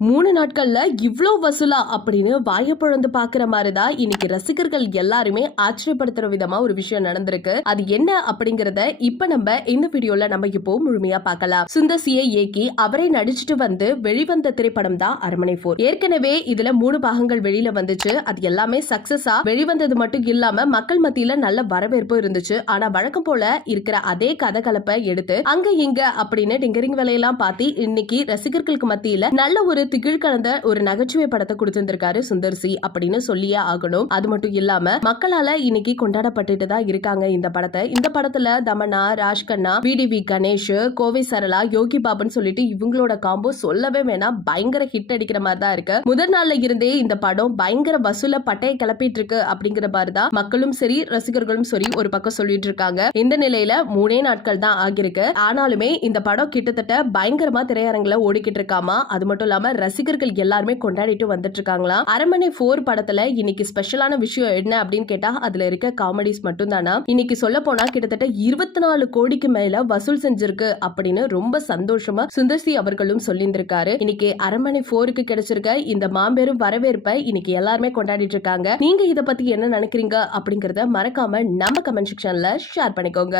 மூணு நாட்கள்ல இவ்ளோ வசூலா அப்படின்னு வாய பொழந்து பாக்குற மாதிரி தான் இன்னைக்கு ரசிகர்கள் எல்லாருமே ஆச்சரியப்படுத்துற விதமா ஒரு விஷயம் நடந்திருக்கு. அது என்ன அப்படிங்கறத இப்ப நம்ம இந்த வீடியோல நம்ம இப்போ முழுமையா பார்க்கலாம். சுந்தர்சியை இயக்கி அவரை நடிச்சுட்டு வந்து வெளிவந்த திரைப்படம் தான் அரண்மனை போர் ஏற்கனவே இதுல மூணு பாகங்கள் வெளியில வந்துச்சு. அது எல்லாமே சக்சஸா வெளிவந்தது மட்டும் இல்லாம மக்கள் மத்தியில நல்ல வரவேற்பு இருந்துச்சு. ஆனா வழக்கம் போல இருக்கிற அதே கதை கலப்பை எடுத்து அங்க இங்க அப்படின்னு டிங்கரிங் வேலையெல்லாம் பார்த்து இன்னைக்கு ரசிகர்களுக்கு மத்தியில நல்ல ஒரு திகில் கலந்த ஒரு நகைச்சுவை படத்தை கொடுத்திருந்திருக்காரு சுந்தர் சி அப்படின்னு சொல்லியே ஆகணும். அது மட்டும் இல்லாம மக்களால இன்னைக்கு கொண்டாடப்பட்டுட்டு தான் இருக்காங்க இந்த படத்தை. இந்த படத்துல தமனா ராஜ்கண்ணா விடிவி கணேஷ் கோவை சரளா யோகி பாபுன்னு சொல்லிட்டு இவங்களோட காம்போ சொல்லவே வேணாம். பயங்கர ஹிட் அடிக்கிற மாதிரி தான் இருக்கு. முதல் நாள்ல இருந்தே இந்த படம் பயங்கர வசூல பட்டையை கிளப்பிட்டு இருக்கு அப்படிங்கிற மாதிரி தான் மக்களும் சரி ரசிகர்களும் சரி ஒரு பக்கம் சொல்லிட்டு இருக்காங்க. இந்த நிலையில மூணே நாட்கள் தான் ஆகியிருக்கு. ஆனாலுமே இந்த படம் கிட்டத்தட்ட பயங்கரமா திரையரங்குல ஓடிக்கிட்டு இருக்காமா? அது மட்டும் இல்லாம ரசிகர்கள் எல்லாருமே கொண்டாடிட்டு வந்துட்டு இருக்காங்களா அரண்மனை போர் படத்துல இன்னைக்கு ஸ்பெஷலான விஷயம் என்ன அப்படின்னு கேட்டா அதுல இருக்க காமெடிஸ் மட்டும் தானா இன்னைக்கு சொல்ல போனா கிட்டத்தட்ட இருபத்தி நாலு கோடிக்கு மேல வசூல் செஞ்சிருக்கு அப்படின்னு ரொம்ப சந்தோஷமா சுந்தர்சி அவர்களும் சொல்லியிருந்திருக்காரு. இன்னைக்கு அரண்மனை போருக்கு கிடைச்சிருக்க இந்த மாபெரும் வரவேற்பை இன்னைக்கு எல்லாருமே கொண்டாடிட்டு இருக்காங்க நீங்க இதை பத்தி என்ன நினைக்கிறீங்க அப்படிங்கறத மறக்காம நம்ம கமெண்ட் செக்ஷன்ல ஷேர் பண்ணிக்கோங்க.